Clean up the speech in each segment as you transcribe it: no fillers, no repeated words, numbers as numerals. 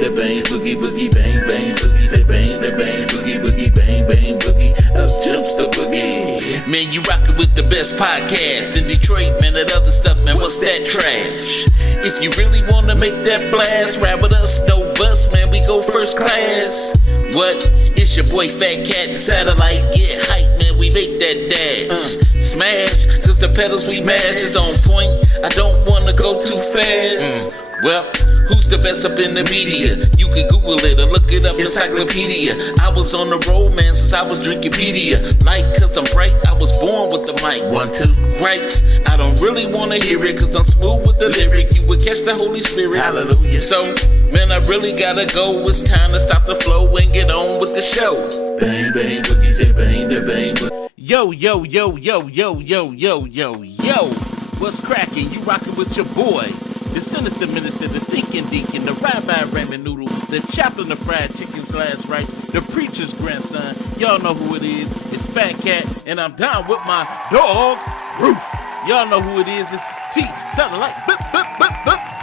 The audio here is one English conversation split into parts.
that bang, boogie, boogie, bang, bang, boogie. Say bang, that bang, boogie, boogie, bang, bang, boogie. Up jumps the boogie. Man, you rockin' with the best podcast in Detroit, man. That other stuff, man, what's that trash? If you really wanna make that blast, ride with us, no bus, man. We go first class. What? It's your boy Fat Cat, the satellite. Get hype, man. We make that dash. Smash, cause the pedals we mash is on point. I don't wanna go too fast. Well, who's the best up in the media? You can Google it or look it up, encyclopedia. I was on the road, man, since I was Drinkipedia. Like, cause I'm bright, I was born with the mic. 1, 2, gripes. I don't really wanna hear it, cause I'm smooth with the lyric. You would catch the Holy Spirit. Hallelujah. So, man, I really gotta go. It's time to stop the flow and get on with the show. Bang, bang, boogie, say bang, da bang, boogie. Yo, yo, yo, yo, yo, yo, yo, yo, yo. What's cracking? You rocking with your boy, the sinister minister, the thinking deacon, the rabbi ramen noodle, the chaplain of fried chicken / rice, the preacher's grandson. Y'all know who it is. It's Fat Cat, and I'm down with my dog, Roof. Y'all know who it is. It's T, Satellite,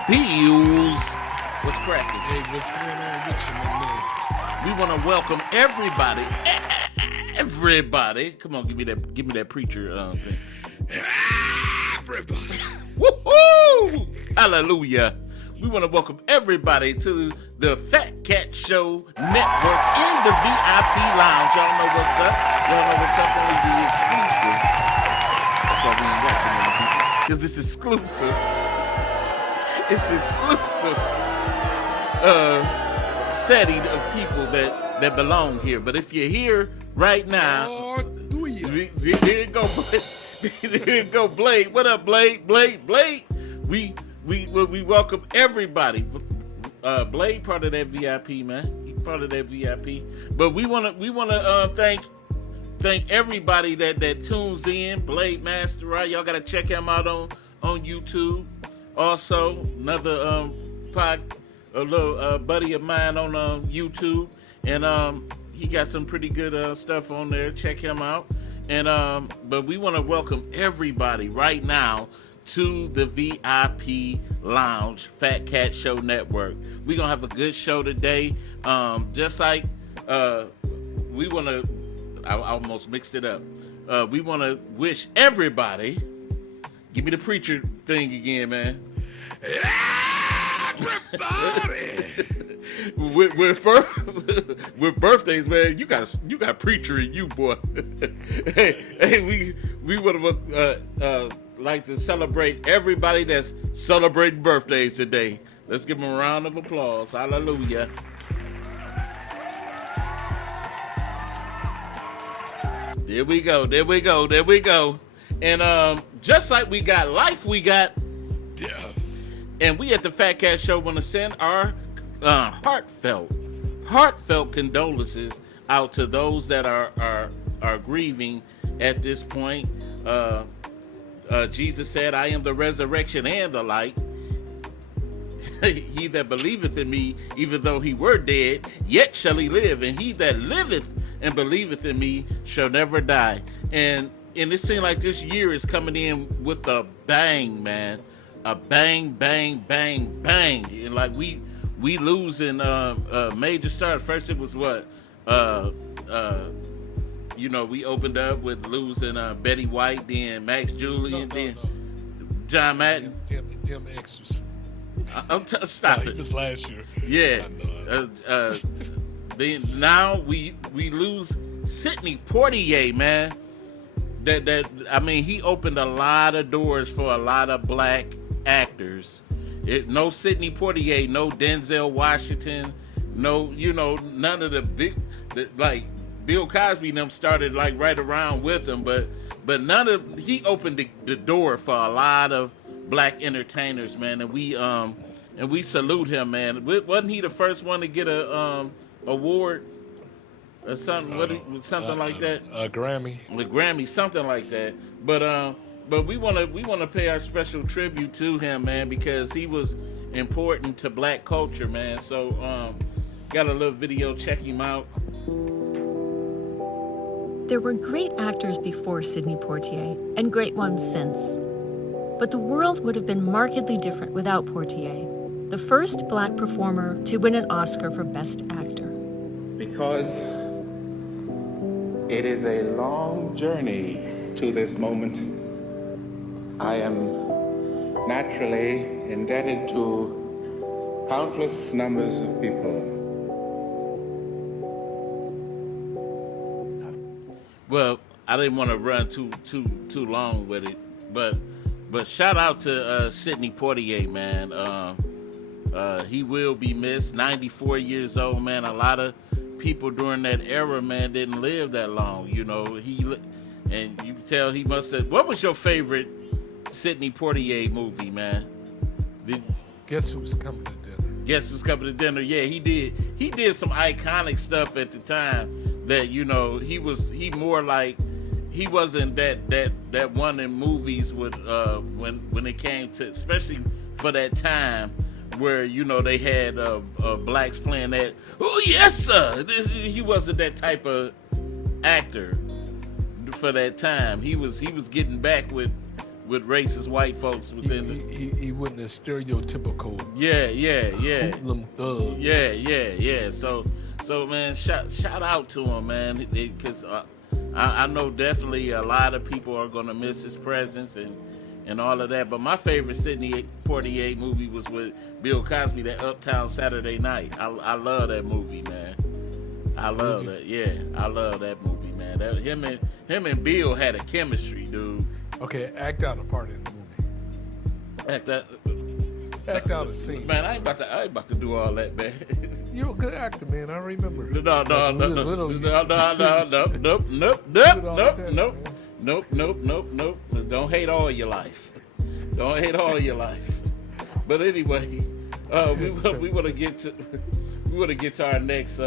Peels. What's cracking? Hey, what's going on with you, my man? We want to welcome everybody. Everybody. Come on, give me that preacher thing. Everybody. Woohoo! Hallelujah. We want to welcome everybody to the Fat Cat Show Network in the VIP Lounge. Y'all know what's up. Y'all know what's up. Only the exclusive. That's why we ain't got too many people. Because it's exclusive. It's exclusive. Setting of people that belong here. But if you're here right now, here it go. Here it go, Blade. What up, Blade? Blade. We welcome everybody. Blade part of that VIP, man. He's part of that VIP. But we wanna thank everybody that tunes in. Blade Master, right? Y'all gotta check him out on YouTube. Also, another buddy of mine on YouTube, and he got some pretty good stuff on there. Check him out. And but we want to welcome everybody right now to the VIP Lounge, Fat Cat Show Network. We're gonna have a good show today. Just like we want to, I almost mixed it up. We want to wish everybody. Give me the preacher thing again, man. Everybody. with birthdays, man, you got preacher in you, boy. hey, we would have like to celebrate everybody that's celebrating birthdays today. Let's give them a round of applause. Hallelujah. There we go. And just like we got life, we got death. And we at the Fat Cat Show want to send our heartfelt condolences out to those that are grieving at this point. Jesus said, I am the resurrection and the light. He that believeth in me, even though he were dead, yet shall he live. And he that liveth and believeth in me shall never die. And it seems like this year is coming in with a bang, man. A bang, bang, bang, bang. And like we losing major stars. First it was what? We opened up with losing Betty White, then Max Julian, then John Madden. Tim X was. Stop it. It was last year. Yeah. Then now we lose Sidney Poitier, man. He opened a lot of doors for a lot of black actors. No Sidney Poitier, no Denzel Washington, no, none of the big, like Bill Cosby and them started like right around with him, but he opened the door for a lot of black entertainers, man, and we salute him, man. Wasn't he the first one to get a award or something? Something like that. A Grammy. A Grammy, something like that. But we want to pay our special tribute to him, man, because he was important to black culture, man. So got a little video. Check him out. There were great actors before Sidney Poitier and great ones since. But the world would have been markedly different without Poitier. the first black performer to win an Oscar for Best Actor. Because it is a long journey to this moment, I am naturally indebted to countless numbers of people. Well, I didn't want to run too long with it, but shout out to Sidney Poitier, man. He will be missed. 94 years old, man. A lot of people during that era, man, didn't live that long. You know, and you can tell he must have. What was your favorite Sidney Poitier movie, man? Guess Who's Coming to Dinner? Guess Who's Coming to Dinner? Yeah, he did. He did some iconic stuff at the time that, you know, he more like, he wasn't that one in movies with when it came to, especially for that time where, you know, they had blacks playing that. Oh yes, sir. He wasn't that type of actor for that time. He was getting back with racist white folks within. He wasn't a stereotypical. Yeah. Hoodlum thug. Yeah. So man, shout out to him, man, because I know definitely a lot of people are gonna miss his presence and all of that. But my favorite Sidney Poitier movie was with Bill Cosby, that Uptown Saturday Night. I love that movie, man. I love that. Yeah, I love that movie, man. Him and Bill had a chemistry, dude. Okay, act out a part in the movie. Act out a scene. Man, I ain't about to do all that, man. You're a good actor, man. I remember. No. Nope. Don't hate all your life. But anyway, we want to get to our next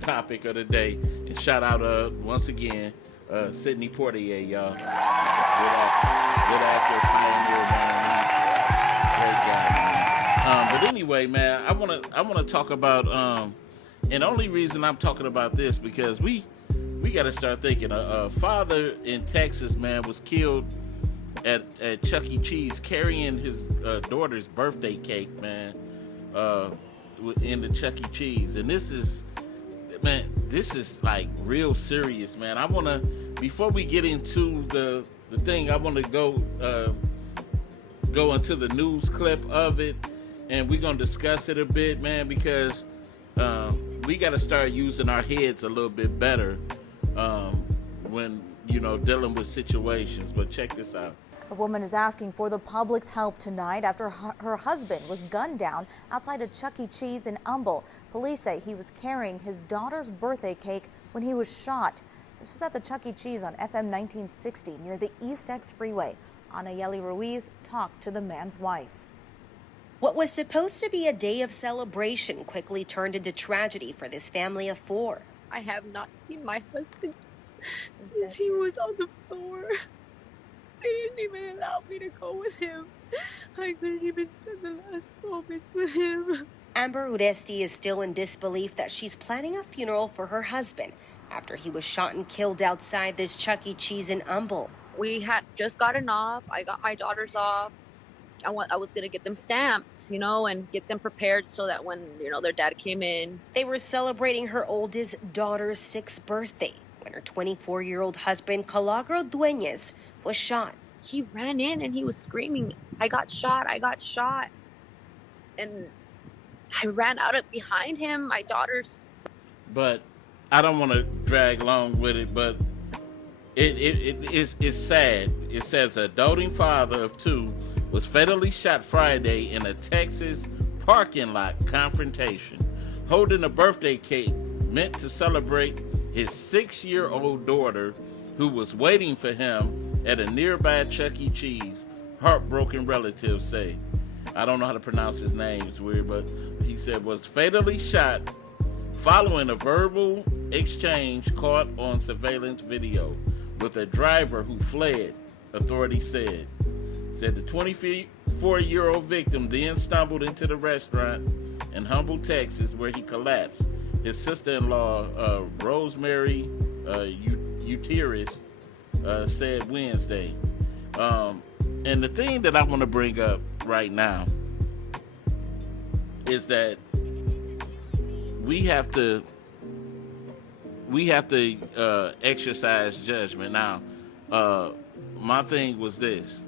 topic of the day, and shout out once again Sidney Poitier, y'all. Good actor, pioneer, man. Great guy, man. But anyway, man, I wanna talk about and the only reason I'm talking about this because we got to start thinking. A father in Texas, man, was killed at Chuck E. Cheese carrying his daughter's birthday cake, man, in the Chuck E. Cheese, and this is like real serious, man. I wanna, before we get into the thing, I wanna go into the news clip of it, and we're gonna discuss it a bit, man, because we got to start using our heads a little bit better when, you know, dealing with situations. But check this out. A woman is asking for the public's help tonight after her husband was gunned down outside a Chuck E. Cheese in Humble. Police say he was carrying his daughter's birthday cake when he was shot. This was at the Chuck E. Cheese on FM 1960 near the East X Freeway. Anayeli Ruiz talked to the man's wife. What was supposed to be a day of celebration quickly turned into tragedy for this family of four. I have not seen my husband since he was on the floor. They didn't even allow me to go with him. I couldn't even spend the last moments with him. Amber Uresti is still in disbelief that she's planning a funeral for her husband after he was shot and killed outside this Chuck E. Cheese in Humble. We had just gotten off. I got my daughters off. I was going to get them stamped, you know, and get them prepared so that when, you know, their dad came in. They were celebrating her oldest daughter's 6th birthday when her 24-year-old husband, Calagro Dueñez, was shot. He ran in and he was screaming, I got shot. And I ran out behind him, my daughters. But I don't want to drag along with it, but it's sad. It says a doting father of two was fatally shot Friday in a Texas parking lot confrontation, holding a birthday cake meant to celebrate his 6-year-old daughter who was waiting for him at a nearby Chuck E. Cheese, heartbroken relatives say. I don't know how to pronounce his name, it's weird, but he said was fatally shot following a verbal exchange caught on surveillance video with a driver who fled, authorities said. Said the 24-year-old victim then stumbled into the restaurant in Humble, Texas, where he collapsed. His sister-in-law, Rosemary Gutierrez, said Wednesday. And the thing that I want to bring up right now is that we have to exercise judgment. Now, my thing was this.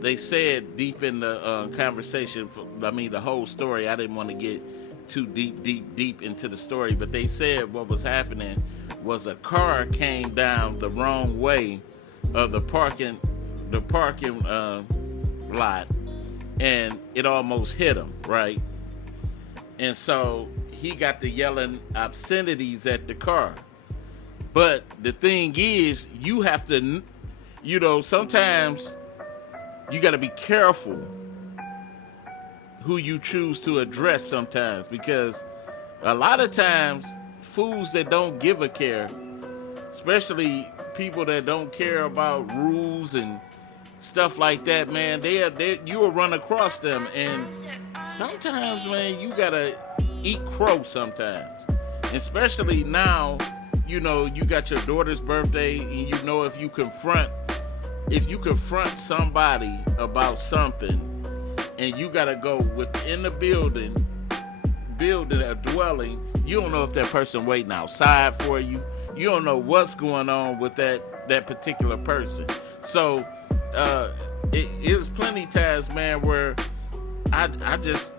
They said deep in the conversation, the whole story, I didn't want to get too deep into the story, but they said what was happening was a car came down the wrong way of the parking lot, and it almost hit him, right? And so he got to yelling obscenities at the car. But the thing is, you have to, sometimes you got to be careful who you choose to address sometimes, because a lot of times fools that don't give a care, especially people that don't care about rules and stuff like that, man, you will run across them. And sometimes, man, you gotta eat crow sometimes. Especially now, you got your daughter's birthday, and if you confront somebody about something, and you gotta go within the building, a dwelling, you don't know if that person waiting outside for you. You don't know what's going on with that particular person. So it is plenty times, man, where I just,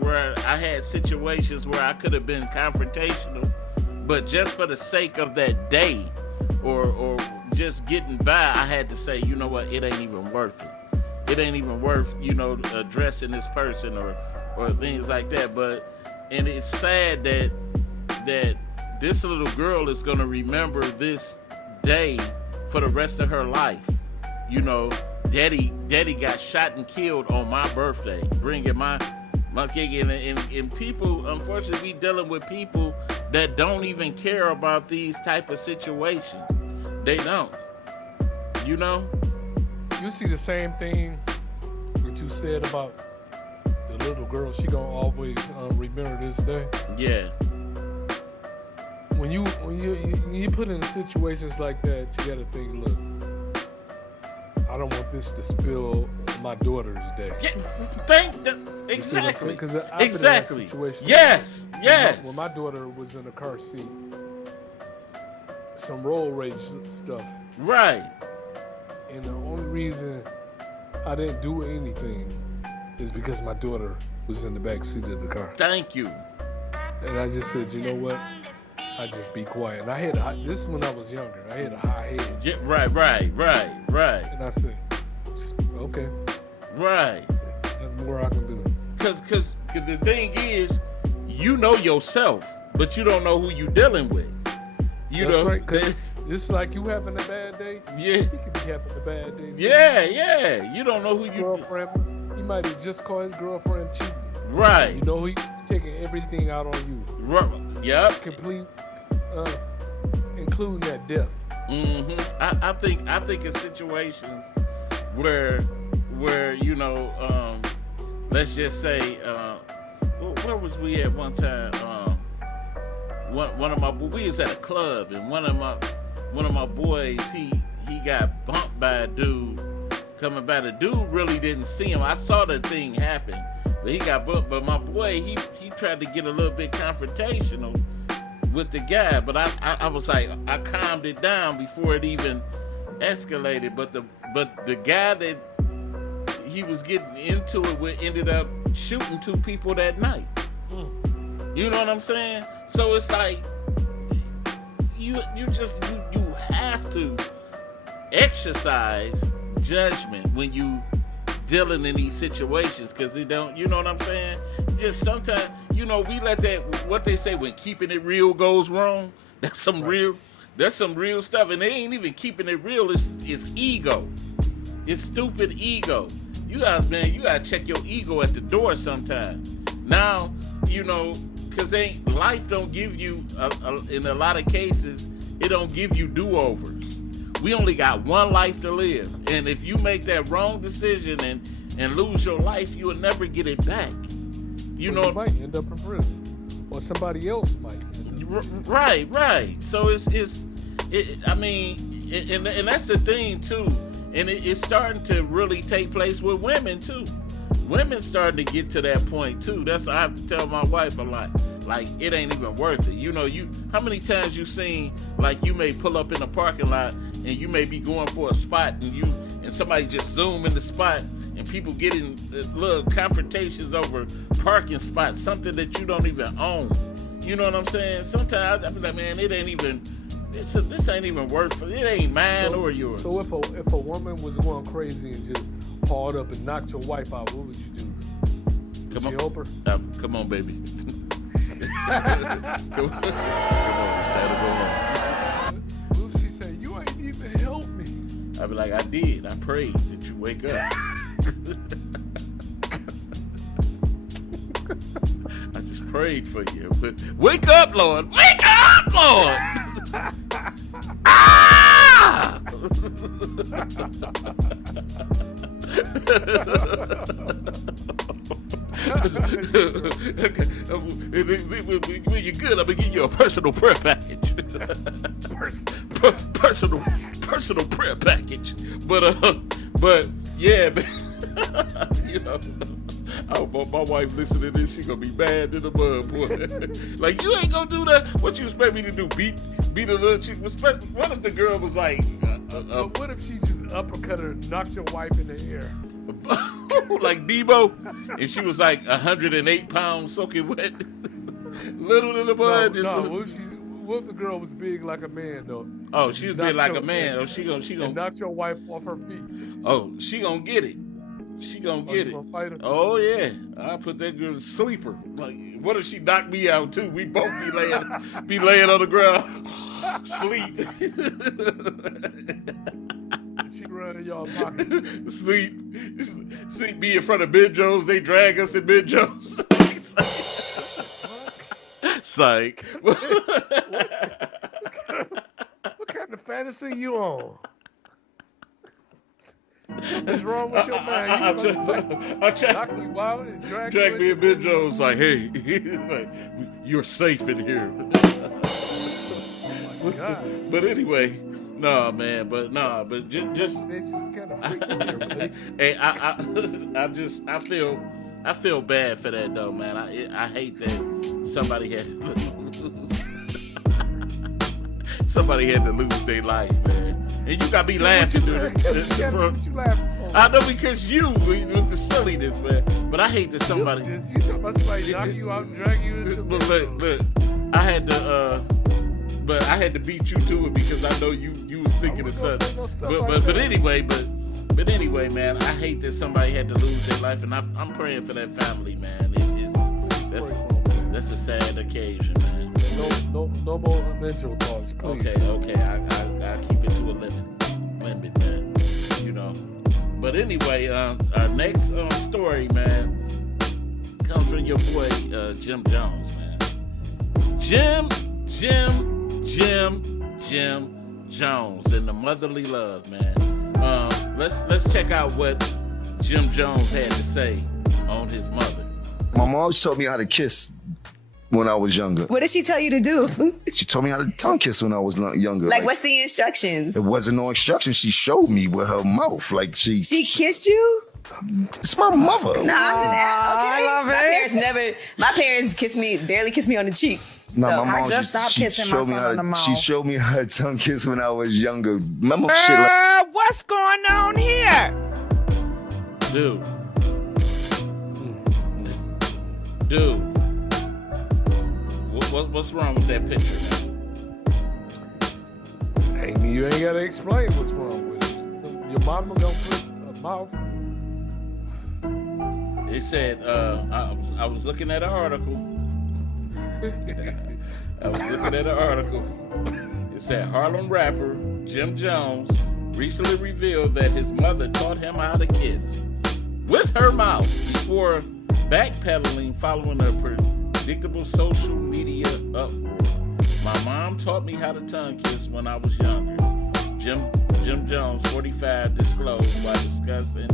where I had situations where I could have been confrontational, but just for the sake of that day or just getting by, I had to say, you know what, it ain't even worth it. It ain't even worth, addressing this person or things like that. And it's sad that this little girl is going to remember this day for the rest of her life. Daddy got shot and killed on my birthday, bringing my cake in. And people, unfortunately, we dealing with people that don't even care about these type of situations. They don't. You see the same thing that you said about the little girl. She gonna always remember this day. Yeah. When you put in situations like that, you gotta think, look, I don't want this to spill on my daughter's day. Yeah, exactly. Because exactly. Situation, yes. When my daughter was in the car seat, some road rage stuff. Right. And the only reason I didn't do anything is because my daughter was in the back seat of the car. Thank you. And I just said, you know what? I just be quiet. And I had this is when I was younger. I had a high head. Yeah, right. And I said, okay. Right. There's nothing more I can do. Cause the thing is, you know yourself, but you don't know who you dealing with. That's right. Cause just like you having a bad day, yeah, he could be having a bad day too. Yeah. You don't know who his girlfriend. He might have just caught his girlfriend cheating. Right. He taking everything out on you. Right. Yep. Complete, including that death. Mm-hmm. I think in situations where let's just say, where was we at one time? We was at a club, and one of my boys, he got bumped by a dude coming by. The dude really didn't see him. I saw the thing happen, but he got bumped. But my boy, he tried to get a little bit confrontational with the guy, but I was like, I calmed it down before it even escalated. But the guy that he was getting into it with ended up shooting 2 people that night. You know what I'm saying? So it's like you have to exercise judgment when you dealing in these situations, because you know what I'm saying? Just sometimes, we let that, what they say, when keeping it real goes wrong. That's some real stuff, and they ain't even keeping it real. It's ego. It's stupid ego. You gotta check your ego at the door sometimes. Now, because life don't give you, in a lot of cases, it don't give you do-overs. We only got one life to live, and if you make that wrong decision and lose your life, you will never get it back. You might end up in prison, or somebody else might. Right. So and that's the thing too, and it's starting to really take place with women too. women starting to get to that point too. That's what I have to tell my wife a lot. Like, it ain't even worth it. You know, how many times you seen, like, you may pull up in a parking lot and you may be going for a spot and somebody just zoom in the spot and people get in little confrontations over parking spots, something that you don't even own. You know what I'm saying? Sometimes I be like, man, it ain't even. This ain't even worth it. It ain't mine or yours. So if a woman was going crazy and just hauled up and knocked your wife out, what would you do? Would you help her? Come on, baby. Come on, What if she said, you ain't even helped me? I'd be like, I did. I prayed that you wake up. I just prayed for you. But wake up, Lord. Wake up, Lord. Ah! When you're good, I'm gonna give you a personal prayer package. personal prayer package. But yeah, man. You know, I hope my wife listen to this. She gonna be mad in the mud, boy. Like, you ain't gonna do that. What you expect me to do? Beat a little chick? What if the girl was like? But what if she just uppercut her and knocked your wife in the air? Like Debo, and she was like 108 pounds soaking wet, little in the mud. What if the girl was big like a man though? Oh, she's big like a man. Oh, she gonna knock your wife off her feet. Oh, she gonna get it. She gonna get it. Gonna fight her? Oh yeah, I put that girl to sleeper. Like, what if she knocked me out too? We both be laying on the ground, sleep. She run in y'all pockets. Sleep. Be in front of Ben Jones. They drag us in Ben Jones. Psych. What kind of fantasy you on? What's wrong with your man? Knock you out and drag me and Ben Jones. Like, hey, like, you're safe in here. Oh my God. But anyway, but just It's just kind of freaky here, hey, I feel bad for that though, man. I hate that somebody had to lose their life, man. And you gotta be laughing, dude. What you laughing for? I know, because with the silliness, man. But I hate that somebody. You talking about somebody knock you out and drag you into the But look, I had to beat you to it because I know you was thinking of something. But anyway, man, I hate that somebody had to lose their life, and I'm praying for that family, man. That's a sad occasion, man. No more mental thoughts, please. Okay, I keep it to a limit, man. You know. But anyway, our next story, man, comes from your boy Jim Jones, man. Jim Jones and the motherly love, man. Let's check out what Jim Jones had to say on his mother. My mom always taught me how to kiss when I was younger. What did she tell you to do? She told me how to tongue kiss when I was younger. Like, what's the instructions? It wasn't no instructions. She showed me with her mouth. Like, she kissed you? It's my mother. No, I'm just okay. My parents barely kissed me on the cheek. No, so my mom I just stopped kissing my son on the mouth. She showed me how to tongue kiss when I was younger. Remember shit like... What's going on here? Dude. What's wrong with that picture, man? Hey, you ain't gotta explain what's wrong with it. So your mama gonna put a mouth. It said, I was looking at an article. It said Harlem rapper Jim Jones recently revealed that his mother taught him how to kiss with her mouth before backpedaling following a predictable social media uproar. My mom taught me how to tongue kiss when I was younger. Jim Jones, 45, disclosed while discussing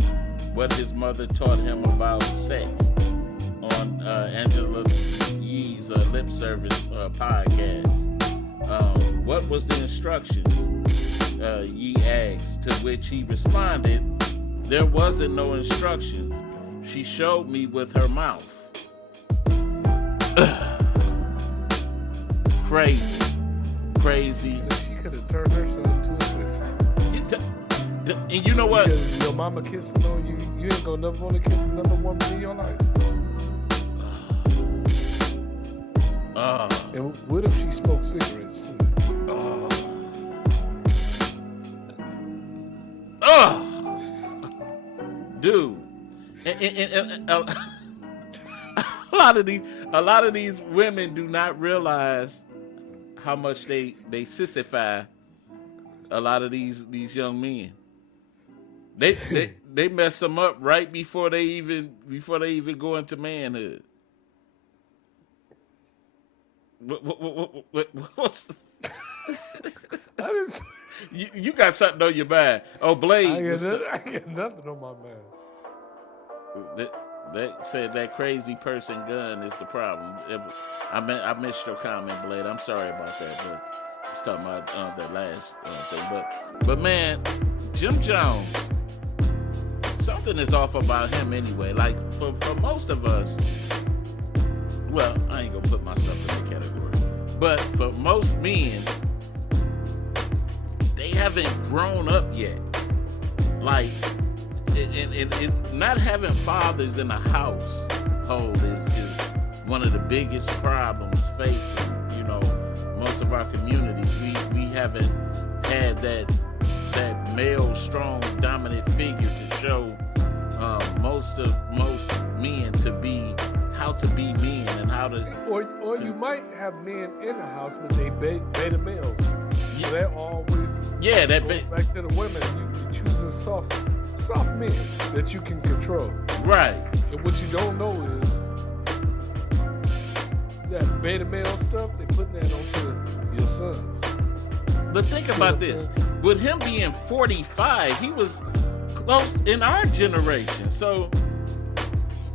what his mother taught him about sex on Angela Yee's Lip Service podcast. What was the instruction? Yee asked, to which he responded, there wasn't no instructions. she showed me with her mouth. Crazy. She could have turned her son into a sissy. And you know what? Because your mama kissing on you, you ain't gonna never want to kiss another woman in your life. And what if she smoked cigarettes too? Dude, and a lot of these women do not realize how much they sissify a lot of these young men. They mess them up right before they even go into manhood. What's you got something on your mind? Oh, Blade. I got nothing on my mind. That said that crazy person gun is the problem. I missed your comment, Blade. I'm sorry about that, but I was talking about that last thing. But man, Jim Jones, something is off about him anyway. Like for most of us, well, I ain't gonna put myself in that category, but for most men, they haven't grown up yet. Like, and not having fathers in the household is one of the biggest problems facing, most of our communities. We haven't had that male, strong, dominant figure to show most men how to be men and how to. Or you might have men in the house, but they beta males. So they're always goes back to the women. You're choosing soft men that you can control. Right. And what you don't know is that beta male stuff, they putting that onto your sons. But think about this. With him being 45, he was close in our generation. So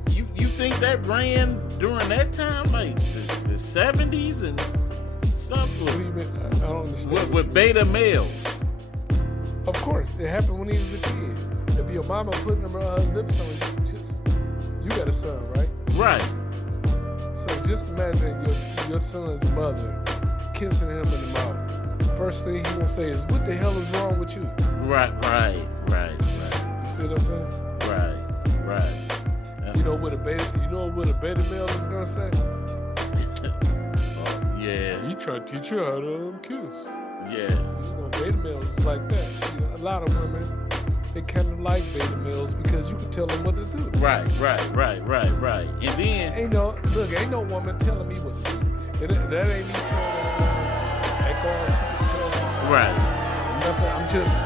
you think that ran during that time, like the 70s and stuff? What do you mean? I don't understand. With beta males. Of course, it happened when he was a kid. If your mama putting her lips on you got a son, right? Right. So just imagine your son's mother kissing him in the mouth. First thing he gonna say is, "What the hell is wrong with you?" Right. You see what I'm saying? Right. You know what a beta male is gonna say? Yeah. You try to teach her how to kiss. Yeah. Beta males is like that. See, a lot of women, they kind of like beta males because you can tell them what to do. Right. And then ain't no woman telling me what to do. That ain't me telling her act all sweet and tell. Right. Nothing. I'm just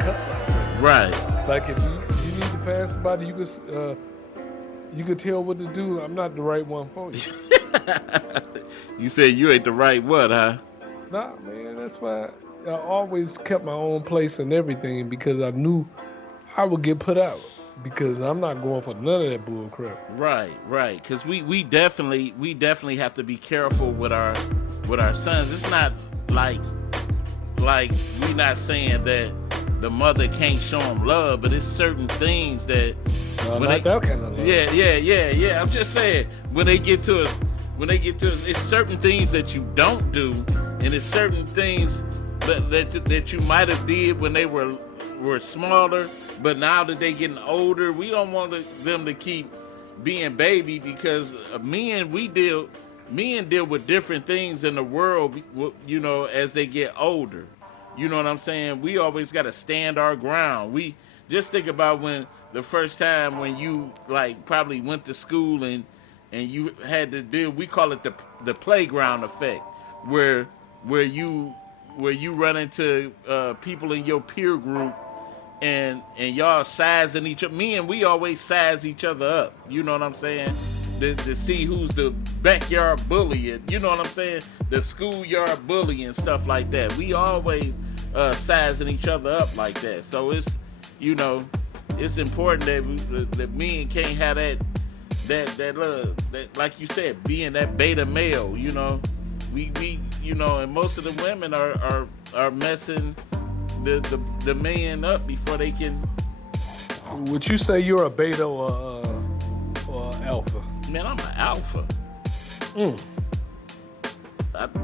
cut like that. Right. Like if you need to find somebody you could tell what to do. I'm not the right one for you. You said you ain't the right one, huh? Nah, man. That's why I always kept my own place and everything because I knew I would get put out. Because I'm not going for none of that bull crap. Right. Because we definitely have to be careful with our sons. It's not like we not saying that the mother can't show them love, but it's certain things that that kind of love. Yeah. I'm just saying when they get to us, it's certain things that you don't do, and it's certain things that you might have did when they were smaller. But now that they getting older, we don't want them to keep being baby because men deal with different things in the world, as they get older. You know what I'm saying? We always got to stand our ground. We just think about when the first time when you probably went to school and you had to deal. We call it the playground effect, where you run into people in your peer group. And y'all sizing each other. We always size each other up. You know what I'm saying? To see who's the backyard bully. And, you know what I'm saying? The schoolyard bully and stuff like that. We always sizing each other up like that. So it's important that men can't have that like you said, being that beta male. We and most of the women are messing the man up before they can. Would you say you're a beta or alpha? Man, I'm an alpha.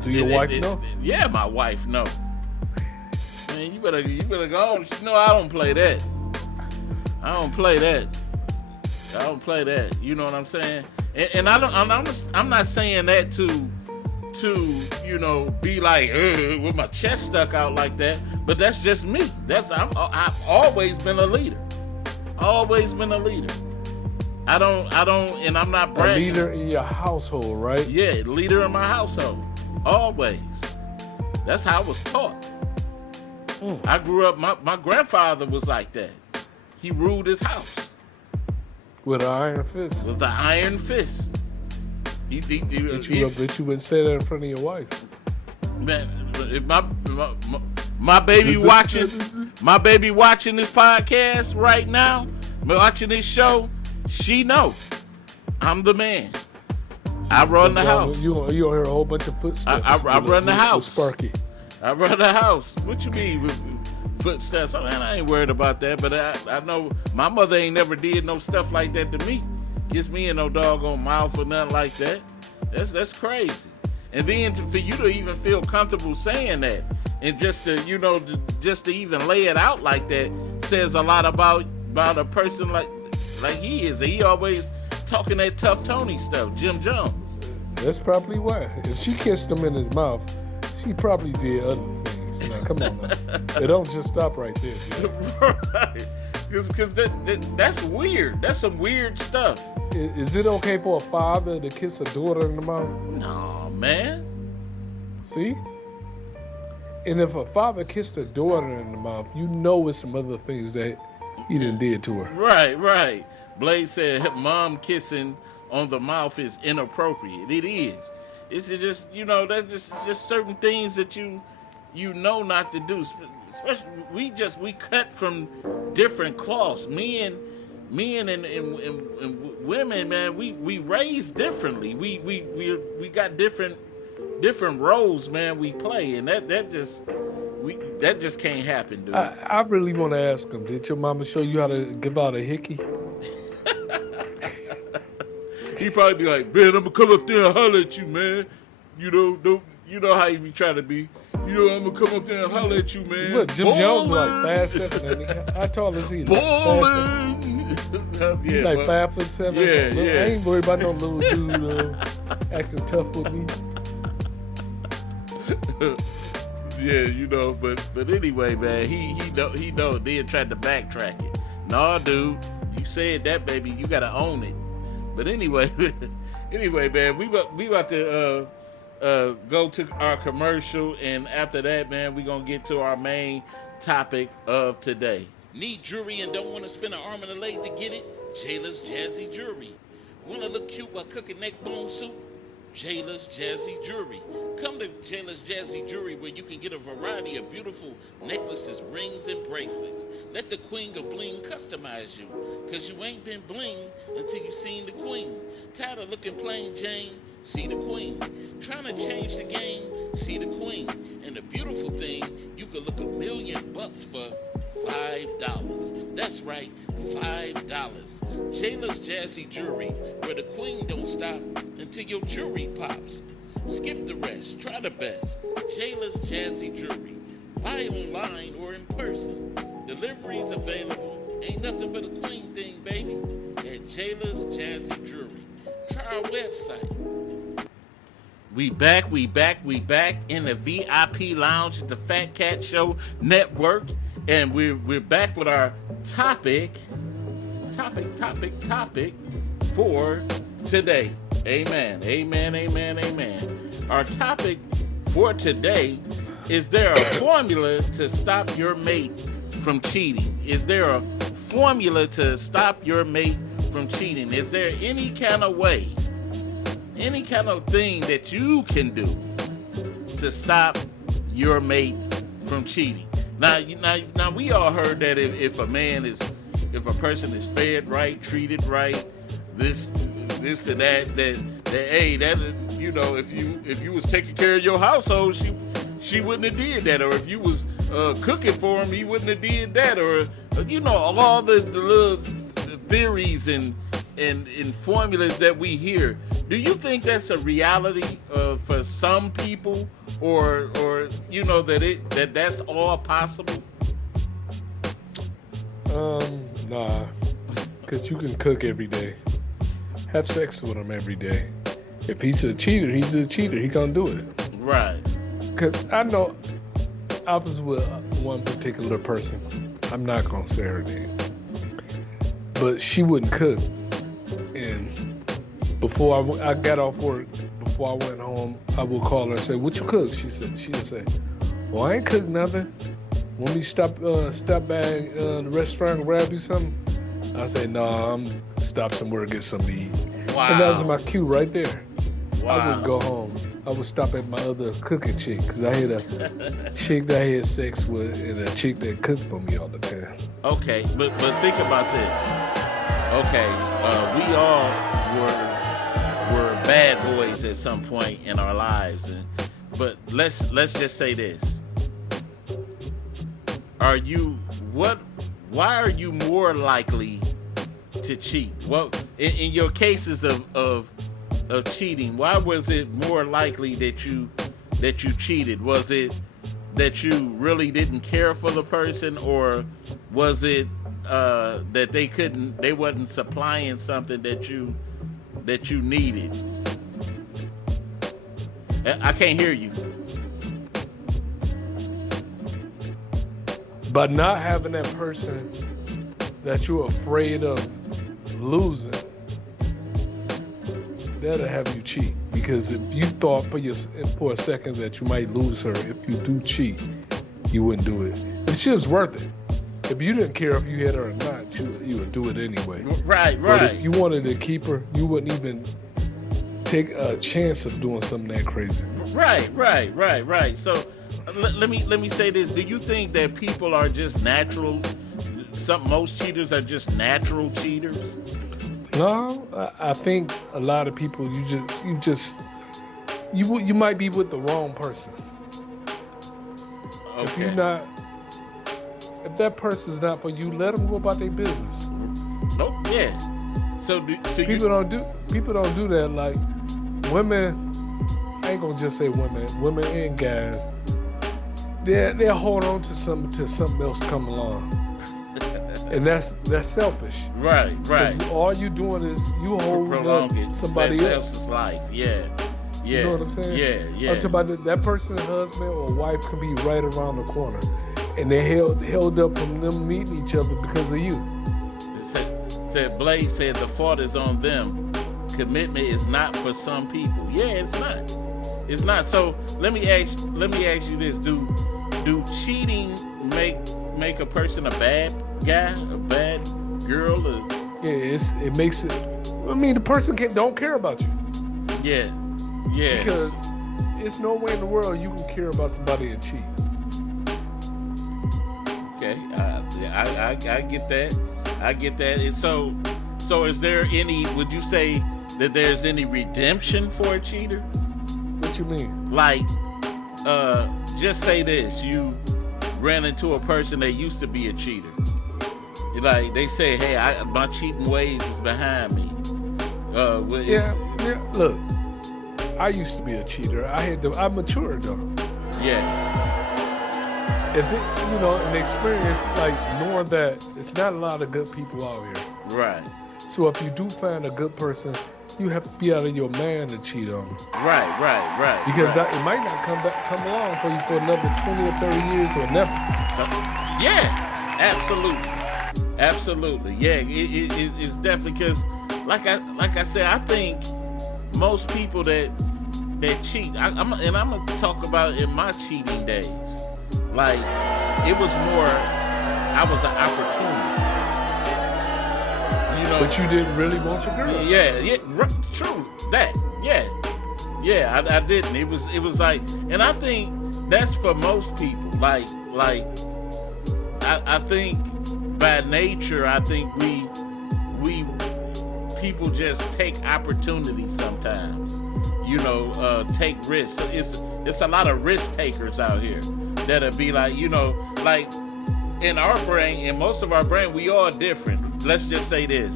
Do your wife know? Yeah, my wife know. Man, you better go on. She know I don't play that. I don't play that. You know what I'm saying? And I'm not saying that to be like with my chest stuck out like that. But that's just me. I've always been a leader. Always been a leader. I don't, and I'm not bragging. A leader in your household, right? Yeah, leader in my household. Always. That's how I was taught. I grew up, my grandfather was like that. He ruled his house. With an iron fist? With an iron fist. But you wouldn't say that in front of your wife. Man, my baby watching this podcast right now, watching this show, she know I'm the man. I run the house. You hear a whole bunch of footsteps. I run the house. Sparky. I run the house. What you mean with footsteps? I ain't worried about that, but I know my mother ain't never did no stuff like that to me. Gets me in no doggone mouth or nothing like that. That's crazy. And then for you to even feel comfortable saying that, and just to even lay it out like that, says a lot about a person like he is. He always talking that tough Tony stuff, Jim Jones. That's probably why. If she kissed him in his mouth, she probably did other things. Now, come on, man. It don't just stop right there. Right. Because that's weird. That's some weird stuff. Is it okay for a father to kiss a daughter in the mouth? No, man. See? And if a father kissed a daughter in the mouth, you know it's some other things that he done did to her. Right. Blade said mom kissing on the mouth is inappropriate. It is. It's just, that's just certain things that you not to do. Especially we cut from different cloths. Men and women, man, we raised differently. We got different roles, man, we play, and that just can't happen, dude. I really want to ask him, did your mama show you how to give out a hickey? He probably be like, man, I'm gonna come up there and holler at you, man. You know how you be trying to be. I'm gonna come up there and holler at you, man. What, Jim Jones is like 5'7", how tall is he? Bowling! He's like 5'7". Yeah. I ain't worried about no little dude acting tough with me. Yeah, but anyway, man, he know. Then tried to backtrack it. No, dude, you said that, baby. You gotta own it. But anyway, man, we about to go to our commercial, and after that, man, we gonna get to our main topic of today. Need jewelry and don't want to spend an arm and a leg to get it? Jayla's Jazzy Jewelry. Want to look cute while cooking neck bone soup? Jayla's Jazzy Jewelry. Come to Jayla's Jazzy Jewelry, where you can get a variety of beautiful necklaces, rings, and bracelets. Let the Queen of Bling customize you, because you ain't been bling until you seen the Queen. Tired of looking plain Jane? See the Queen. Trying to change the game? See the Queen. And the beautiful thing, you could look $1 million for $5. That's right, $5. Jayla's Jazzy Jewelry, where the Queen don't stop until your jewelry pops. Skip the rest, try the best. Jayla's Jazzy Jewelry. Buy online or in person. Deliveries available. Ain't nothing but a Queen thing, baby. At Jayla's Jazzy Jewelry. Try our website. We back in the VIP lounge at the Fat Cat Show Network, and we're back with our topic for today. Amen. Our topic for today is: there a formula to stop your mate from cheating? Is there a formula to stop your mate from cheating? Is there any kind of way, any kind of thing that you can do to stop your mate from cheating? Now we all heard that if a person is fed right, treated right, this and that hey, that if you was taking care of your household, she wouldn't have did that, or if you was cooking for him, he wouldn't have did that, or all the little theories and in formulas that we hear. Do you think that's a reality for some people, or that's all possible? Nah, because you can cook every day, have sex with him every day. If he's a cheater, he's a cheater. He gonna do it. Right. Because I know I was with one particular person. I'm not gonna say her name, but she wouldn't cook. And before I got off work, before I went home, I would call her and say, "What you cook?" She'd say, "Well, I ain't cooked nothing. Want me to stop by the restaurant and grab you something?" I say, "No, I'm stop somewhere and get something to eat." Wow. And that was my cue right there. Wow. I would go home. I would stop at my other cooking chick, because I had a chick that I had sex with and a chick that cooked for me all the time. Okay, but think about this. Okay, we all were bad boys at some point in our lives, but let's just say this: why are you more likely to cheat? Well, in your cases of cheating, why was it more likely that you cheated? Was it that you really didn't care for the person, or was it that they wasn't supplying something that you needed? I can't hear you. But not having that person that you're afraid of losing, that'll have you cheat. Because if you thought for a second that you might lose her if you do cheat, you wouldn't do it. It's just worth it. If you didn't care if you had her or not, you would do it anyway. Right. But if you wanted to keep her, you wouldn't even take a chance of doing something that crazy. Right. So let me say this: do you think that people are just natural? Most cheaters are just natural cheaters. No, I think a lot of people you might be with the wrong person. Okay. If that person's not for you, let them go about their business. Oh yeah. So people don't do that. Like women, I ain't gonna just say women and guys. They'll hold on to something till something else come along. And that's selfish. Right. All you doing is you holding up somebody else's life. Yeah. You know what I'm saying? Yeah. I'm talking about that person's husband or wife can be right around the corner, and they held up from them meeting each other because of you. Blade said the fault is on them. Commitment is not for some people. Yeah, it's not. So let me ask you this: Do cheating make a person a bad guy, a bad girl? Yeah, it makes it. I mean, the person don't care about you. Yeah. Because it's no way in the world you can care about somebody and cheat. Okay, I get that. And so is there any? Would you say that there's any redemption for a cheater? What you mean? Like, just say this: you ran into a person that used to be a cheater. Like they say, hey, my cheating ways is behind me. Yeah. Look, I used to be a cheater. I matured though. Yeah. If it, an experience like knowing that it's not a lot of good people out here. Right. So if you do find a good person, you have to be out of your mind to cheat on them. Right. Because it might not come along for you for another 20 or 30 years or never. Yeah, absolutely. Yeah, it's definitely because, like I said, I think most people that cheat, I'm gonna talk about in my cheating days. Like it was more, I was an opportunist. But you didn't really want your girl. Yeah, true. That, yeah, I didn't. It was like, and I think that's for most people. Like I think by nature, I think we people just take opportunities sometimes. Take risks. It's a lot of risk takers out here that'll be like, like in our brain, in most of our brain, we all different. Let's just say this.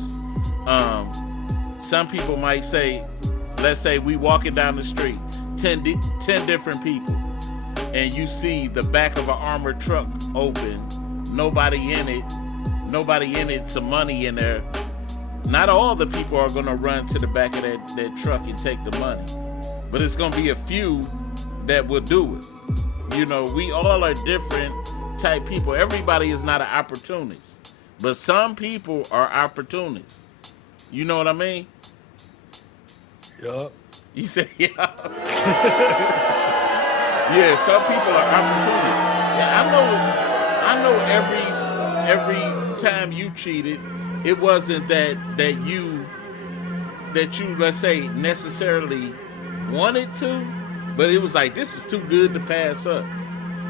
some people might say, let's say we walking down the street, 10 different people, and you see the back of an armored truck open, nobody in it, some money in there. Not all the people are gonna run to the back of that truck and take the money, but it's gonna be a few that will do it. You know, we all are different type people. Everybody is not an opportunist, but some people are opportunists. You know what I mean? Yup. You say, yeah. Yeah, some people are opportunists. Yeah, I know every time you cheated, it wasn't that you let's say necessarily wanted to, but it was like, this is too good to pass up.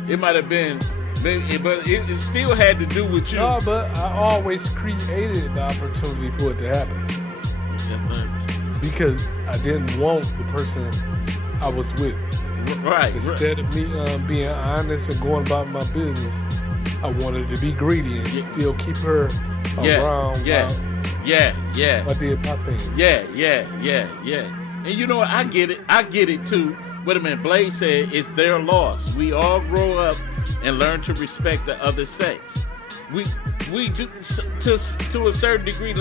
It might have been, but it still had to do with you. No, but I always created the opportunity for it to happen. Because I didn't want the person I was with. Right. Instead of me being honest and going about my business, I wanted to be greedy and still keep her around. Yeah. I did my thing. Yeah. And you know what? I get it too. Wait a minute. Blade said it's their loss. We all grow up and learn to respect the other sex. We do to a certain degree.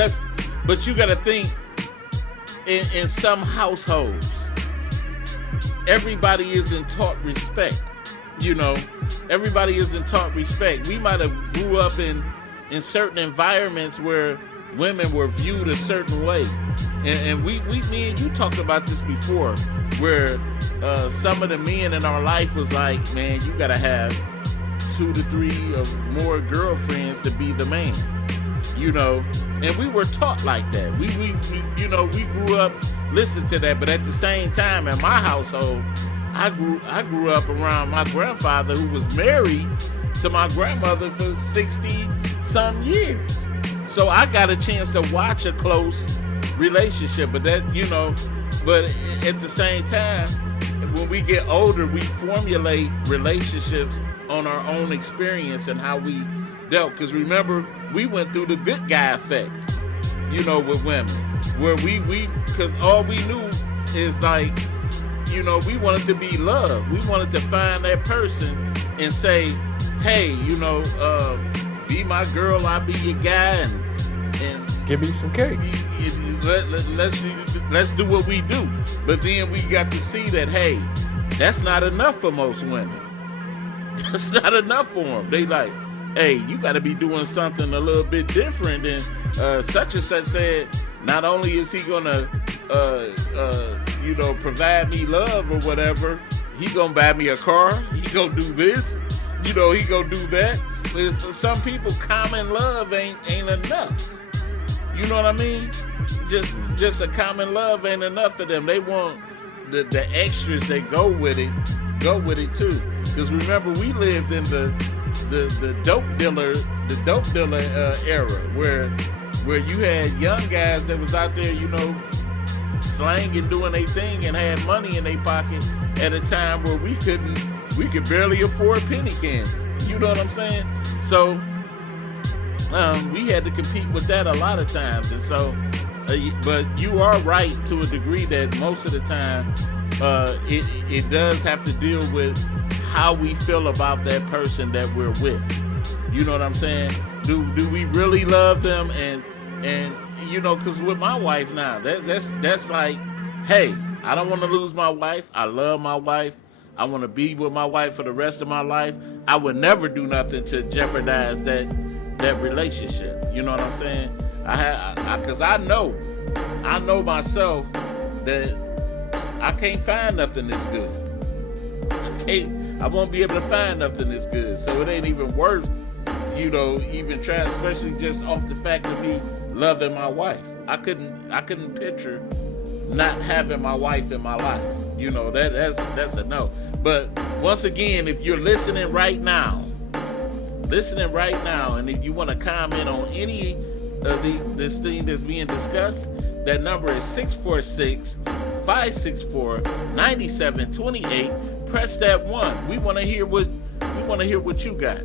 But you got to think. In some households, everybody isn't taught respect. You know, everybody isn't taught respect. We might have grew up in certain environments where women were viewed a certain way, and me and you talked about this before, where some of the men in our life was like, man, you gotta have 2 to 3 or more girlfriends to be the man. You know, and we were taught like that. We grew up listening to that, but at the same time, in my household, I grew up around my grandfather, who was married to my grandmother for 60-some years. So I got a chance to watch a close relationship, but at the same time, when we get older, we formulate relationships on our own experience and how we dealt. Because remember, we went through the good guy effect, you know, with women, where because all we knew is like, you know, we wanted to be loved. We wanted to find that person and say, hey, you know, be my girl, I'll be your guy, and give me some cake. Let's do what we do. But then we got to see that, hey, that's not enough for most women. That's not enough for them. They like, hey, you got to be doing something a little bit different. And such and such said, not only is he gonna, provide me love or whatever, he gonna buy me a car. He gonna do this, he gonna do that. But for some people, common love ain't enough. You know what I mean? Just a common love ain't enough for them. They want the extras that go with it too. Because remember, we lived in the dope dealer era where you had young guys that was out there, you know, slanging, doing their thing, and had money in their pocket at a time where we could barely afford penny candy. You know what I'm saying? So we had to compete with that a lot of times, and so. But you are right to a degree that most of the time it does have to deal with how we feel about that person that we're with. You know what I'm saying? Do we really love them? And you know, because with my wife now, that's like, hey, I don't want to lose my wife. I love my wife. I want to be with my wife for the rest of my life. I would never do nothing to jeopardize that relationship. You know what I'm saying? Because I know myself that I can't find nothing this good. I won't be able to find nothing this good. So it ain't even worth, you know, even trying, especially just off the fact of me loving my wife. I couldn't picture not having my wife in my life. You know, that's a no. But once again, if you're listening right now, and if you want to comment on any of this thing that's being discussed, that number is 646-564-9728. Press that 1. We want to hear what you got.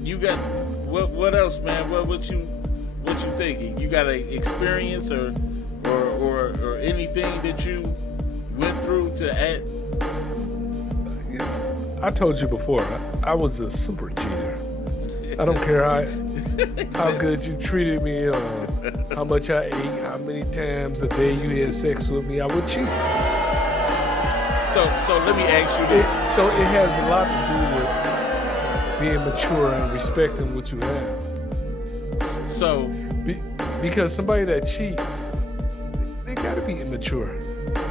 You got what else, man? What you thinking? You got an experience or anything that you went through to add? I told you before, I was a super cheater. I don't care how good you treated me, how much I ate, how many times a day you had sex with me, I would cheat. So let me ask you this. So it has a lot to do with being mature and respecting what you have. So because somebody that cheats, they gotta be immature.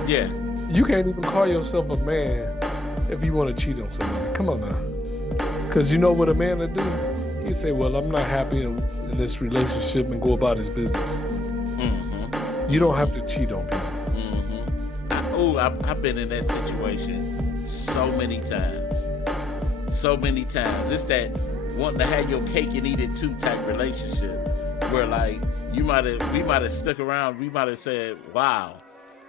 Yeah. You can't even call yourself a man if you want to cheat on somebody. Come on now. Because you know what a man would do? He'd say, well, I'm not happy in this relationship, and go about his business. Mm-hmm. You don't have to cheat on people. I've been in that situation so many times. So many times. It's that wanting to have your cake and eat it too type relationship where like we might have stuck around, we might have said, wow,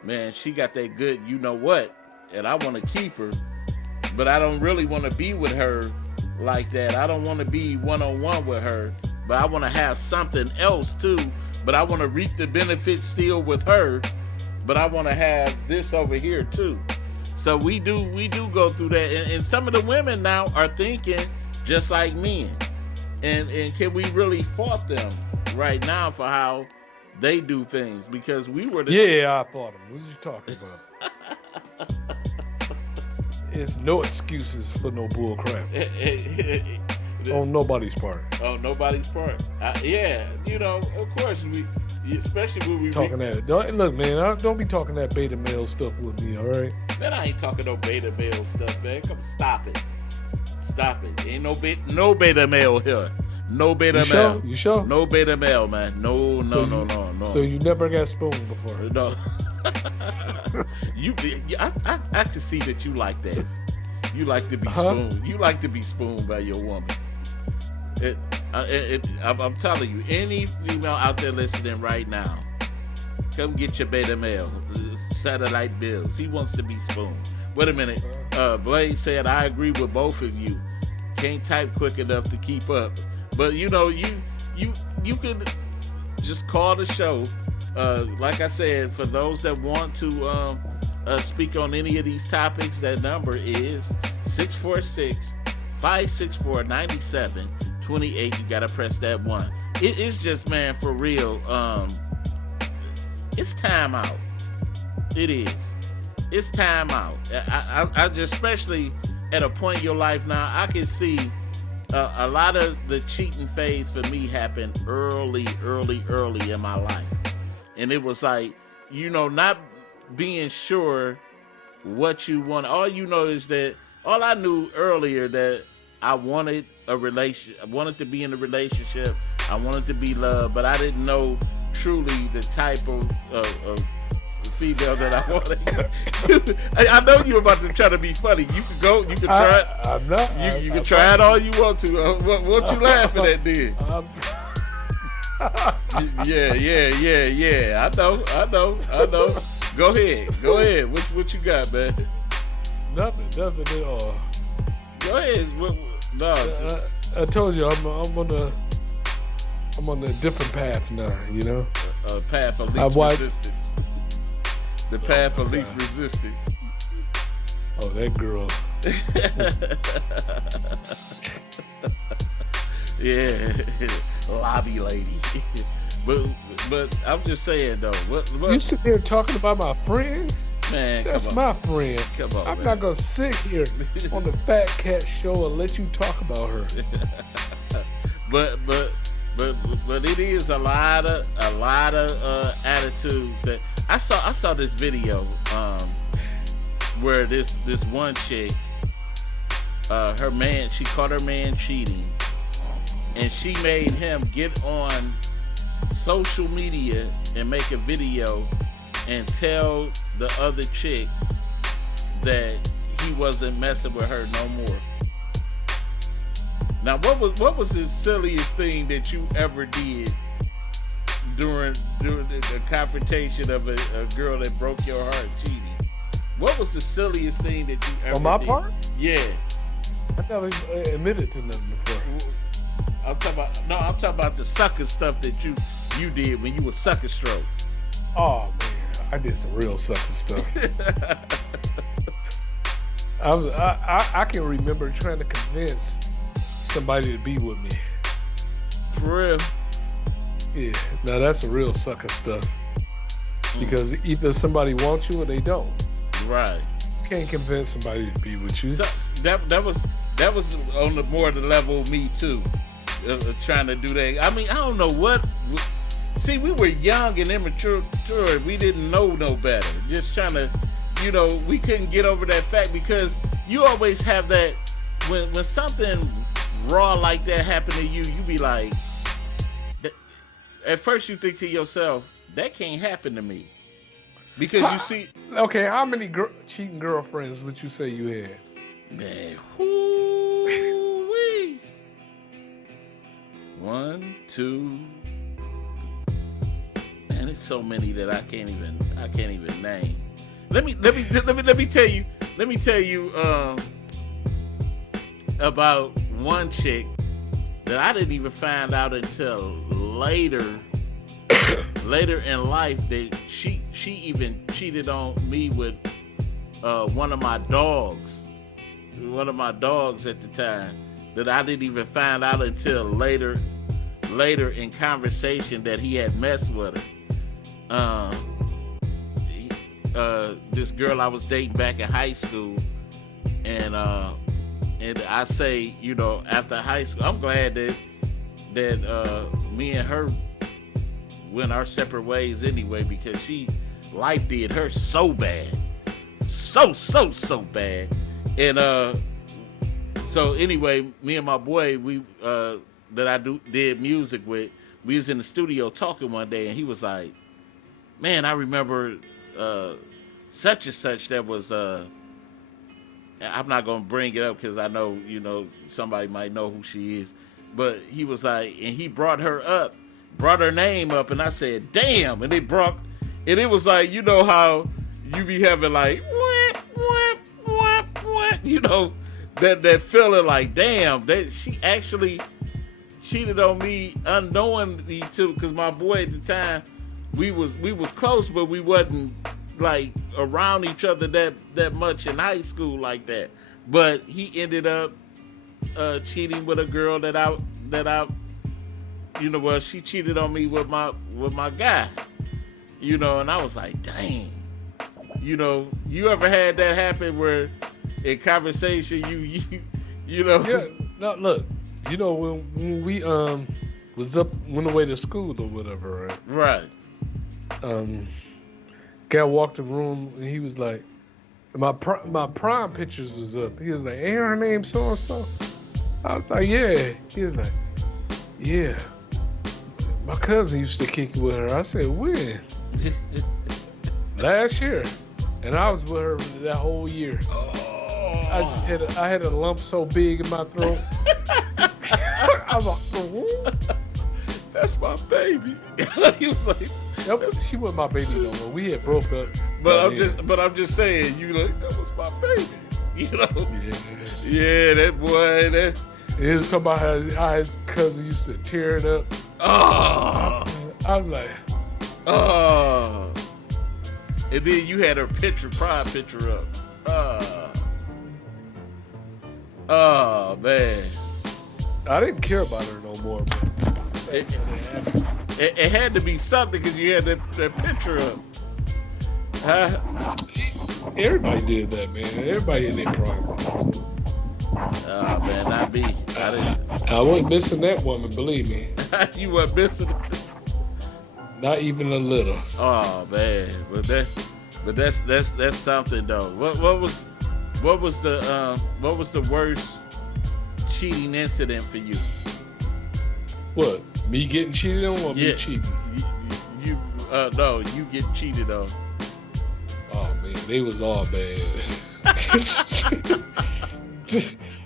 man, she got that good you know what, and I want to keep her, but I don't really want to be with her like that. I don't want to be one-on-one with her, but I want to have something else too, but I want to reap the benefits still with her, but I want to have this over here too. So we do go through that, and some of the women now are thinking just like men, and can we really fault them right now for how they do things? Because we were I fought them. What are you talking about? It's no excuses for no bull crap on nobody's part. On nobody's part. Of course especially when we talking that. Look, man, don't be talking that beta male stuff with me, all right? Man, I ain't talking no beta male stuff, man. Come stop it. Ain't no beta male here. No beta male. You sure? No beta male, man. No. So you never got spooned before? No. I can see that you like that. You like to be spooned. You like to be spooned by your woman. I'm telling you, any female out there listening right now, come get your beta male. Satellite Bills. He wants to be spooned. Wait a minute. Blade said, I agree with both of you. Can't type quick enough to keep up. But you could just call the show. Like I said, for those that want to speak on any of these topics, that number is 646-564-9728. You gotta press that one. It's just, man, for real. It's time out. It is. It's time out. I just, especially at a point in your life now, I can see a lot of the cheating phase for me happened early in my life. And it was like, not being sure what you want. All you know is that, all I knew earlier that I wanted I wanted to be in a relationship. I wanted to be loved, but I didn't know truly the type of female that I wanted. I know you're about to try to be funny. You can go. You can try it. I'm not. You can try it all you want to. What you laughing at then? Yeah. I know. Go ahead. What you got, man? Nothing at all. Go ahead. No. I told you I'm on a different path now. A path of least resistance. The path of least resistance. Oh, that girl. Yeah, lobby lady. But I'm just saying though. What you sit there talking about my friend? Man, that's my friend. Come on, I'm not gonna sit here on the Fat Cat Show and let you talk about her. But it is a lot of attitudes that I saw this video where this one chick, she caught her man cheating, and she made him get on social media and make a video and tell the other chick that he wasn't messing with her no more. Now, what was the silliest thing that you ever did during the confrontation of a girl that broke your heart cheating? What was the silliest thing that you ever did? On my part? Yeah. I never admitted to nothing before. I'm talking about the sucker stuff that you did when you were sucker stroke. Oh man, I did some real sucker stuff. I can remember trying to convince somebody to be with me. For real? Yeah. Now that's some real sucker stuff. Because either somebody wants you or they don't. Right. You can't convince somebody to be with you. So, that was on the more the level of me too, trying to do that. I mean, I don't know what. See, we were young and immature. We didn't know no better. Just trying to, we couldn't get over that fact because you always have that when something raw like that happen to you, you be like, at first you think to yourself, that can't happen to me. Because you see... Okay, how many cheating girlfriends would you say you had? Man, whoo-wee. 1, 2... Man, it's so many that I can't even name. Let me tell you about one chick that I didn't even find out until later in life that she even cheated on me with one of my dogs at the time, that I didn't even find out until later in conversation that he had messed with her. This girl I was dating back in high school, and I say, after high school, I'm glad that me and her went our separate ways anyway, because life did her so bad, so bad, and so anyway, me and my boy, we that I did music with, we was in the studio talking one day, and he was like, "Man, I remember such and such that was." I'm not gonna bring it up because I know somebody might know who she is, but he was like, and he brought her name up, and I said, "Damn!" And it was like, how you be having like, that feeling like, damn, that she actually cheated on me unknowingly too, because my boy at the time, we was close, but we wasn't like around each other that much in high school like that. But he ended up cheating with a girl that I she cheated on me with my guy, and I was like, dang, you ever had that happen where in conversation you Yeah, no, look, when we went away to school or whatever, right? Guy walked in the room and he was like, my prime pictures was up. He was like, "Ain't her name so and so?" I was like, "Yeah." He was like, "Yeah, my cousin used to kick it with her." I said, "When?" "Last year," and I was with her that whole year. I had a lump so big in my throat. I was like, "Oh, that's my baby." He was like, "Yep, she wasn't my baby no more. We had broke up." But I'm just saying, that was my baby. Yeah, that boy. He was talking about how his cousin used to tear it up. Oh, I was like, oh. And then you had her prime picture up. Oh man. I didn't care about her no more. But it had to be something because you had that picture up. Huh? Everybody did that, man. Everybody in their prime. Oh man, not me. I wasn't missing that woman, believe me. You weren't missing it? Not even a little. Oh man, but that's something though. What was the worst cheating incident for you? What? Me getting cheated on or me cheating? No, you get cheated on. Oh man, they was all bad.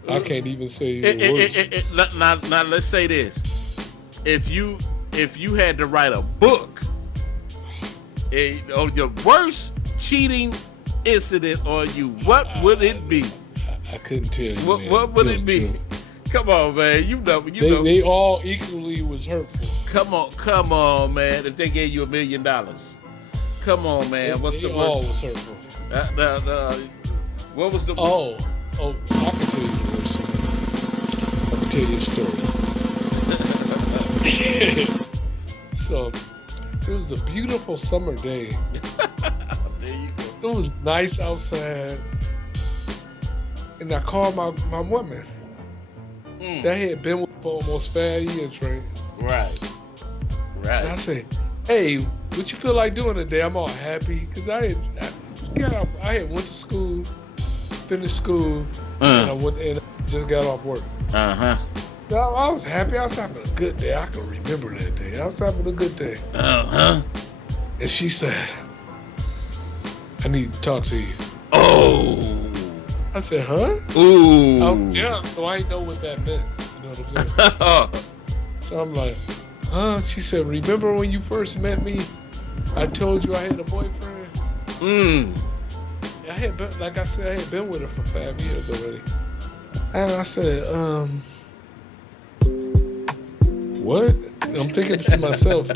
I can't even say worse. Now let's say this: if you had to write a book on your worst cheating incident on you, what would it be? I couldn't tell you. What would it be? Come on, man. You know. They all equally was hurtful. Come on, man. If they gave you $1 million, Come on, man. What's the all worst? was hurtful. What was the? Oh, I can tell you the worst one. I can tell you a story. So, it was a beautiful summer day. There you go. It was nice outside, and I called my woman. That I had been with for almost 5 years, right? Right. And I said, "Hey, what you feel like doing today?" I'm all happy because I had went to school, finished school, and I just got off work. So I was happy. I was having a good day. I can remember that day. I was having a good day. And she said, "I need to talk to you." Oh. I said, "Huh?" Ooh. I was young, so I didn't know what that meant. You know what I'm saying? So I'm like, "Huh?" She said, "Remember when you first met me? I told you I had a boyfriend." I had been, like I said, I had been with her for 5 years already. And I said, "What?" I'm thinking to myself,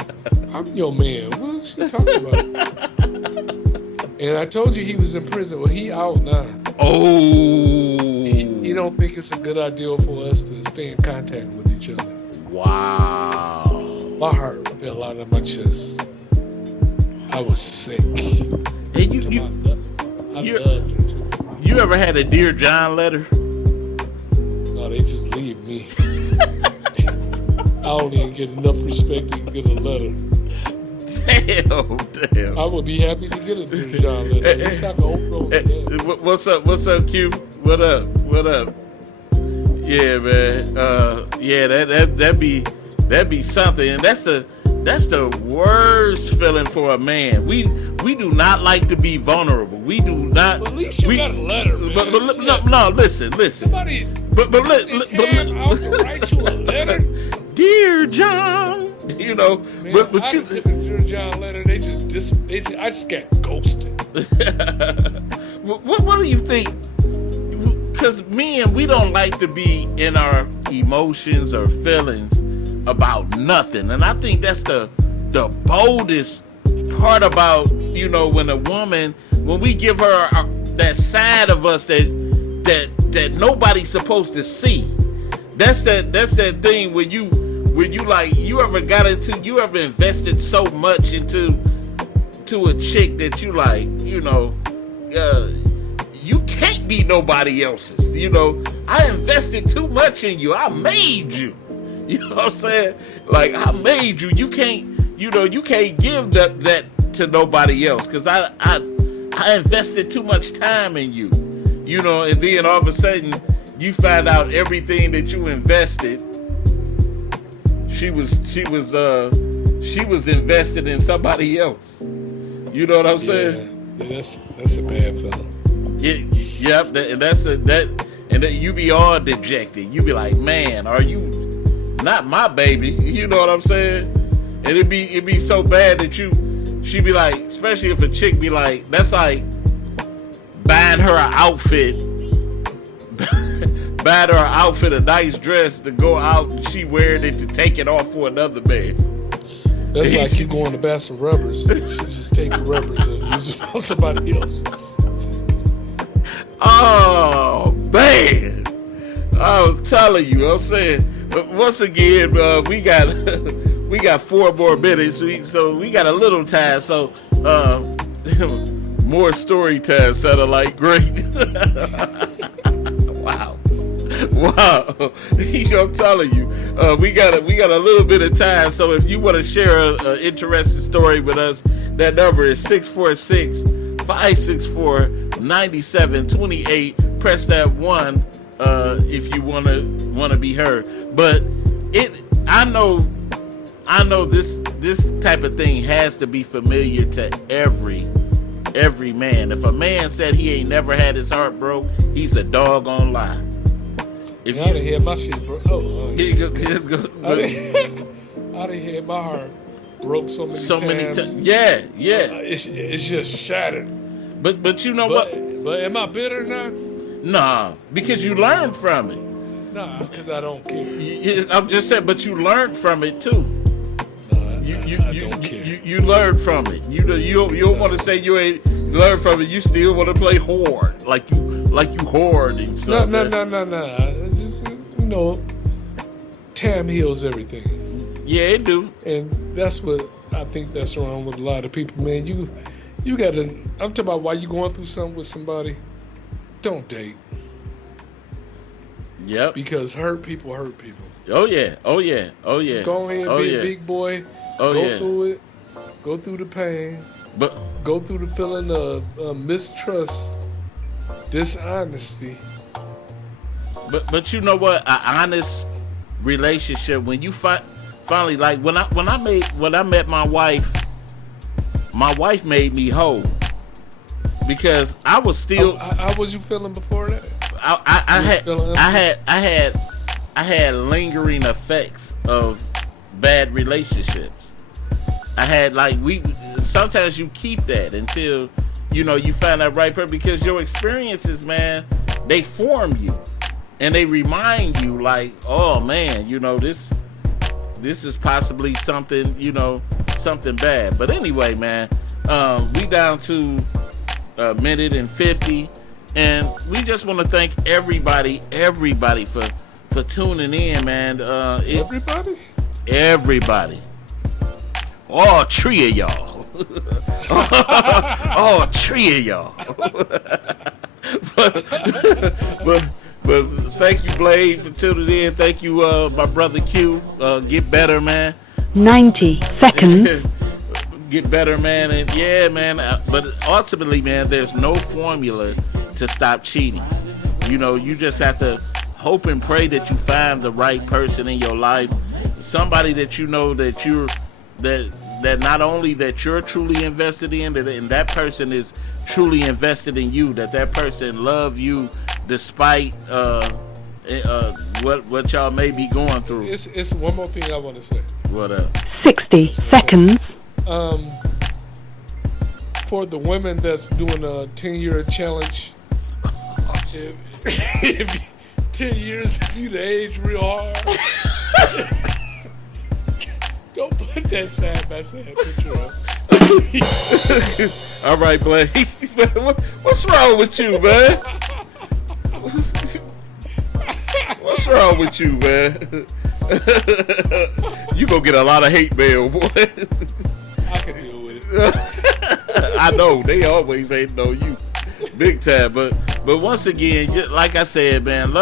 "I'm your man. What is she talking about?" And I told you he was in prison. Well, he out now. Oh. He don't think it's a good idea for us to stay in contact with each other. Wow. My heart fell out of my chest. I was sick. Hey, you loved her too. You ever had a Dear John letter? No, they just leave me. I don't even get enough respect to get a letter. Damn. I would be happy to get a Dear John letter. At least I can open it. What's up, Q? What up? Yeah, man. That'd be something, and that's the worst feeling for a man. We do not like to be vulnerable. We do not. But at least you got a letter, man. No, listen. Somebody's But out to write you a letter. Dear John, you know. Man, but you. took a Dear John letter. I just got ghosted. What do you think? Because men, we don't like to be in our emotions or feelings about nothing, and I think that's the boldest part about, you know, when we give her that side of us that nobody's supposed to see. That's that thing when you like, you ever invested so much into a chick that you like, you know, you can't be nobody else's. You know, I invested too much in you. I made you. You know what I'm saying? Like, I made you. You can't give that to nobody else, because I invested too much time in you. You know, and then all of a sudden you find out everything that you invested, she was invested in somebody else. You know what I'm saying? Yeah, that's a bad feeling. Yep, and that you be all dejected. You be like, man, are you not my baby? You know what I'm saying? And it'd be so bad that she'd be like, especially if a chick be like, that's like buying her an outfit, a nice dress to go out, and she wearing it to take it off for another man. That's like you going to buy some rubbers. She just take the rubbers and use them on somebody else. Oh man, I'm telling you, I'm saying. Once again, we got 4 more minutes, so we got a little time. So more story time, satellite. Great. Wow. You know, I'm telling you, we got a little bit of time. So if you want to share an interesting story with us, that number is 646-564-9728. Press that 1 if you want to be heard. But I know this type of thing has to be familiar to every man. If a man said he ain't never had his heart broke, he's a doggone lie. I done had my shit broke. I done had my heart broke so many times. Yeah. It's just shattered. But you know what? But am I bitter now? Nah, because you learned from it. Nah, because I don't care. I'm just saying, but you learned from it too. don't care. You learn from it. You don't want to say you ain't learn from it. You still want to play horde, like you horde and stuff. No. Just, Tam heals everything. Yeah, it do. And that's what I think that's wrong with a lot of people, man. You gotta. I'm talking about why you going through something with somebody. Don't date. Yep. Because hurt people hurt people. Oh yeah. Just go ahead and be a big boy. Go through it. Go through the pain. But go through the feeling of mistrust, dishonesty. But you know what? An honest relationship, when you finally, like when I met my wife made me whole, because I was still. How was you feeling before that? I had lingering effects of bad relationships. I had sometimes you keep that until you find that right person, because your experiences, man, they form you and they remind you like, oh man, this is possibly something, something bad. But anyway, man, we down to a minute and 50, and we just want to thank everybody for tuning in, man. Everybody. All three of y'all. All three of y'all. but thank you, Blade, for tuning in. Thank you, my brother Q. Get better, man. 90 seconds. Get better, man. And yeah, man. But ultimately, man, there's no formula to stop cheating. You just have to hope and pray that you find the right person in your life. Somebody that that not only that you're truly invested in, and that person is truly invested in you, that person love you despite what y'all may be going through. It's one more thing I want to say. What up? 60 seconds. For the women that's doing a 10-year challenge, if 10 years if you the age real hard. Don't put that side by side picture up. All right, Blake. What's wrong with you, man? What's wrong with you, man? You gonna get a lot of hate mail, boy. I can deal with it. I know they always hating on you, big time. But once again, like I said, man,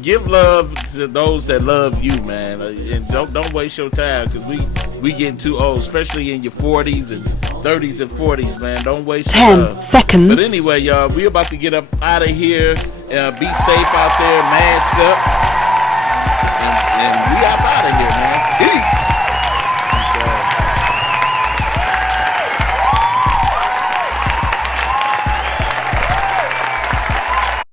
give love to those that love you, man, and don't waste your time, because we getting too old, especially in your 40s and 30s and 40s, man. Don't waste your 10 seconds. But anyway, y'all, we about to get up out of here. Be safe out there, mask up, and we up out of here, man. Peace.